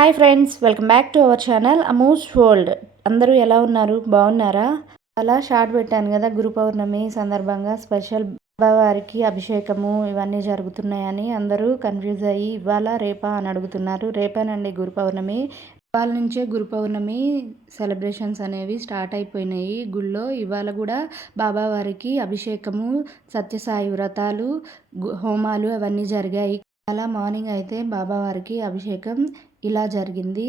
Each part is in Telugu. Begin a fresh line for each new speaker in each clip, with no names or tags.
Hi friends welcome back to our channel amuse world. అందరూ ఎలా ఉన్నారు? బాగున్నారా? అలా షార్ట్ పెట్టాను కదా గురు పౌర్ణమి సందర్భంగా స్పెషల్ వారికి అభిషేకము ఇవన్నీ జరుగుతున్నాయని అందరూ కన్ఫ్యూజ్ అయ్యి ఇవాళ రేపా అని అడుగుతున్నారు. రేపేనండి గురు పౌర్ణమి. ఇవాళ నుంచే గురు పౌర్ణమి సెలబ్రేషన్స్ అనేవి స్టార్ట్ అయిపోయినాయి. గుళ్ళో ఇవాళ కూడా బాబావారికి అభిషేకము సత్యసాయి వ్రతాలు హోమాలు అవన్నీ జరిగాయి. అలా మార్నింగ్ అయితే బాబావారికి అభిషేకం ఇలా జరిగింది.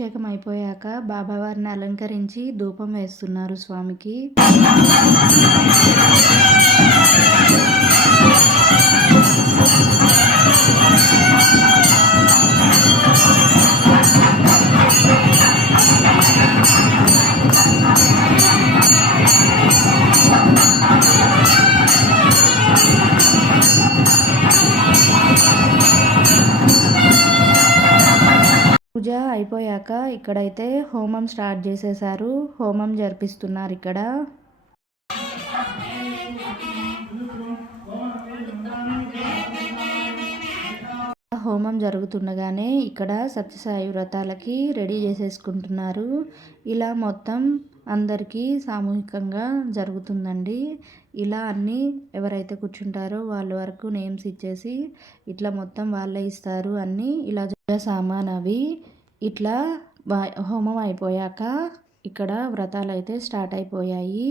అభిషేకం అయిపోయాక బాబావారిని అలంకరించి ధూపం వేస్తున్నారు స్వామికి. పూజ అయిపోయాక ఇక్కడైతే హోమం స్టార్ట్ చేసేసారు హోమం జరిపిస్తున్నారు ఇక్కడ. హోమం జరుగుతుండగానే ఇక్కడ సత్యసాయి వ్రతాలకి రెడీ చేసేసుకుంటున్నారు. ఇలా మొత్తం అందరికీ సామూహికంగా జరుగుతుందండి. ఇలా అన్నీ ఎవరైతే కూర్చుంటారో వాళ్ళ వరకు నేమ్స్ ఇచ్చేసి ఇట్లా మొత్తం వాళ్ళే ఇస్తారు అన్నీ. ఇలా సామాన్ అవి ఇట్లా హోమం అయిపోయాక ఇక్కడ వ్రతాలు అయితే స్టార్ట్ అయిపోయాయి.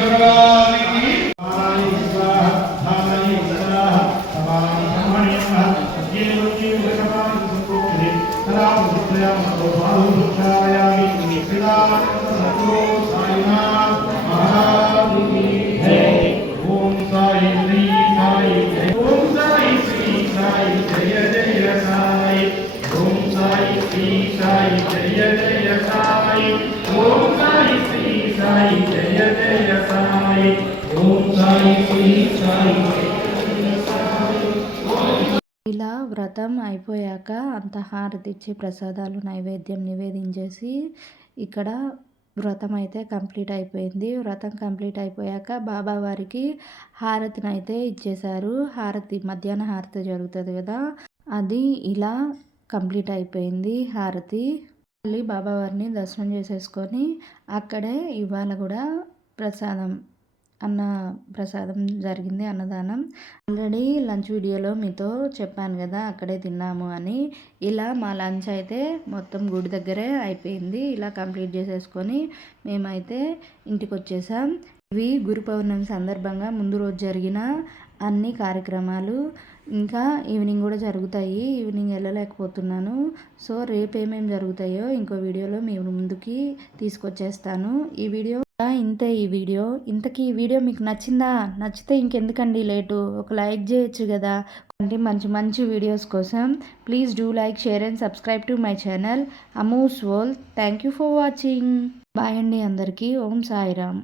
ఓం సాయి శ్రీ సాయి ఓం
ఇలా వ్రతం అయిపోయాక అంత హారతిచ్చి ప్రసాదాలు నైవేద్యం నివేదించేసి ఇక్కడ వ్రతం అయితే కంప్లీట్ అయిపోయింది. వ్రతం కంప్లీట్ అయిపోయాక బాబా వారికి హారతిని అయితే ఇచ్చేశారు. హారతి మధ్యాహ్న హారతి జరుగుతుంది కదా అది ఇలా కంప్లీట్ అయిపోయింది హారతి. మళ్ళీ బాబావారిని దర్శనం చేసేసుకొని అక్కడే ఇవాళ కూడా ప్రసాదం అన్న ప్రసాదం జరిగింది అన్నదానం. ఆల్రెడీ లంచ్ వీడియోలో మీతో చెప్పాను కదా అక్కడే తిన్నాము అని. ఇలా మా లంచ్ అయితే మొత్తం గుడి దగ్గరే అయిపోయింది. ఇలా కంప్లీట్ చేసేసుకొని మేమైతే ఇంటికి వచ్చేసాం ఇవి గురు పౌర్ణమి సందర్భంగా ముందు రోజు జరిగిన అన్ని కార్యక్రమాలు. ఇంకా ఈవినింగ్ కూడా జరుగుతాయి. ఈవినింగ్ వెళ్ళలేకపోతున్నాను. సో రేపు ఏమేమి జరుగుతాయో ఇంకో వీడియోలో మీ ముందుకి తీసుకొచ్చేస్తాను. ఈ వీడియో ఇంతే ఈ వీడియో. ఇంతకీ ఈ వీడియో మీకు నచ్చిందా? నచ్చితే ఇంకెందుకండి లేటు? ఒక లైక్ చేయొచ్చు కదా. అంటే మంచి మంచి వీడియోస్ కోసం please do like share and subscribe to my channel amuse world thank you for watching. Bye అండి అందరికీ. ఓం సాయిరామ్.